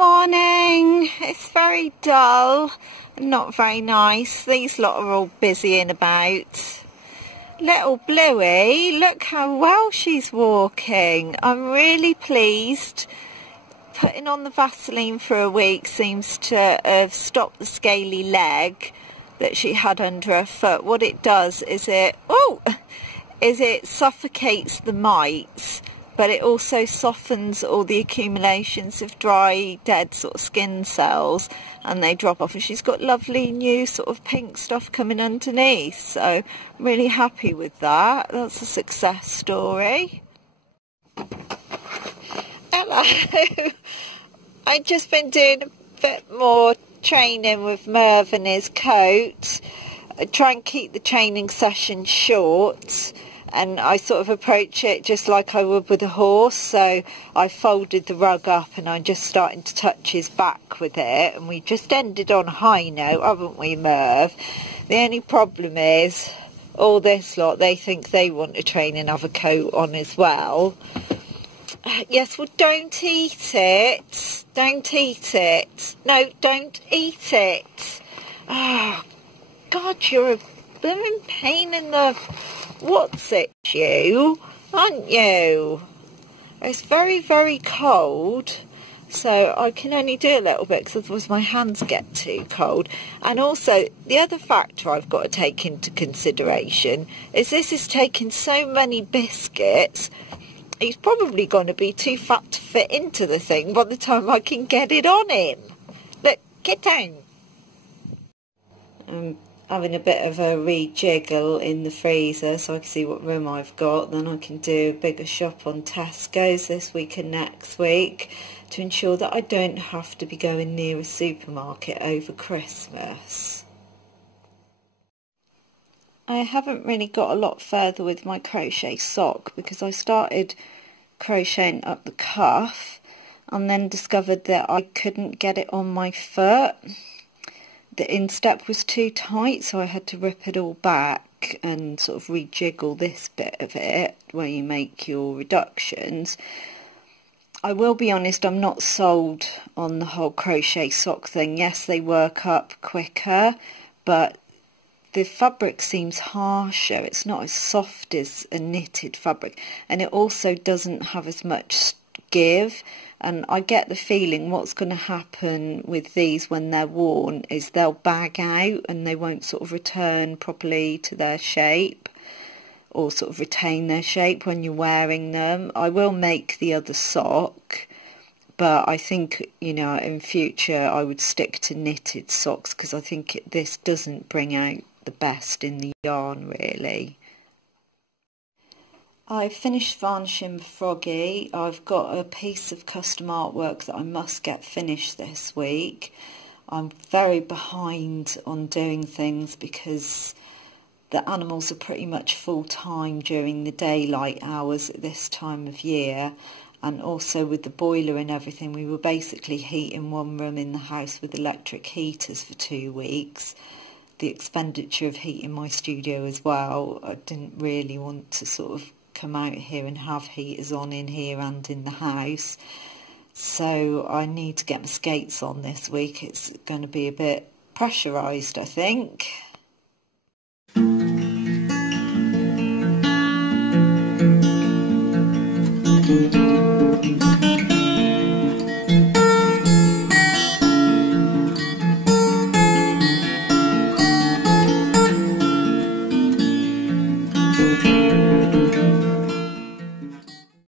morning. It's very dull and not very nice. These lot are all busy and about. Little Bluey, look how well she's walking. I'm really pleased. Putting on the Vaseline for a week seems to have stopped the scaly leg that she had under her foot. What it does is it suffocates the mites, but it also softens all the accumulations of dry, dead sort of skin cells, and they drop off. And she's got lovely new sort of pink stuff coming underneath, so I'm really happy with that. That's a success story. Hello. I've just been doing a bit more training with Merv and his coat. I try and keep the training session short, and I sort of approach it just like I would with a horse. So I folded the rug up and I'm just starting to touch his back with it, and we just ended on a high note, haven't we, Merv? The only problem is all this lot, they think they want to train and have a coat on as well. Yes, well, don't eat it. Don't eat it. No, don't eat it. Oh, God, you're a blooming pain in the... What's it, you? Aren't you? It's very, very cold, so I can only do a little bit because otherwise my hands get too cold. And also, the other factor I've got to take into consideration is this is taking so many biscuits. He's probably going to be too fat to fit into the thing by the time I can get it on him. Look, get down. I'm having a bit of a rejiggle in the freezer so I can see what room I've got. Then I can do a bigger shop on Tesco's this week and next week to ensure that I don't have to be going near a supermarket over Christmas. I haven't really got a lot further with my crochet sock because I started crocheting up the cuff and then discovered that I couldn't get it on my foot. The instep was too tight, so I had to rip it all back and sort of rejiggle this bit of it where you make your reductions. I will be honest, I'm not sold on the whole crochet sock thing. Yes, they work up quicker, but the fabric seems harsher. It's not as soft as a knitted fabric, and it also doesn't have as much give. And I get the feeling what's going to happen with these when they're worn is they'll bag out and they won't sort of return properly to their shape or sort of retain their shape when you're wearing them. I will make the other sock, but I think, you know, in future I would stick to knitted socks because I think this doesn't bring out the best in the yarn really. I've finished varnishing the froggy. I've got a piece of custom artwork that I must get finished this week. I'm very behind on doing things because the animals are pretty much full-time during the daylight hours at this time of year, and also with the boiler and everything, we were basically heating one room in the house with electric heaters for 2 weeks. The expenditure of heating my studio as well, I didn't really want to sort of come out here and have heaters on in here and in the house, so I need to get my skates on this week. It's going to be a bit pressurised, I think.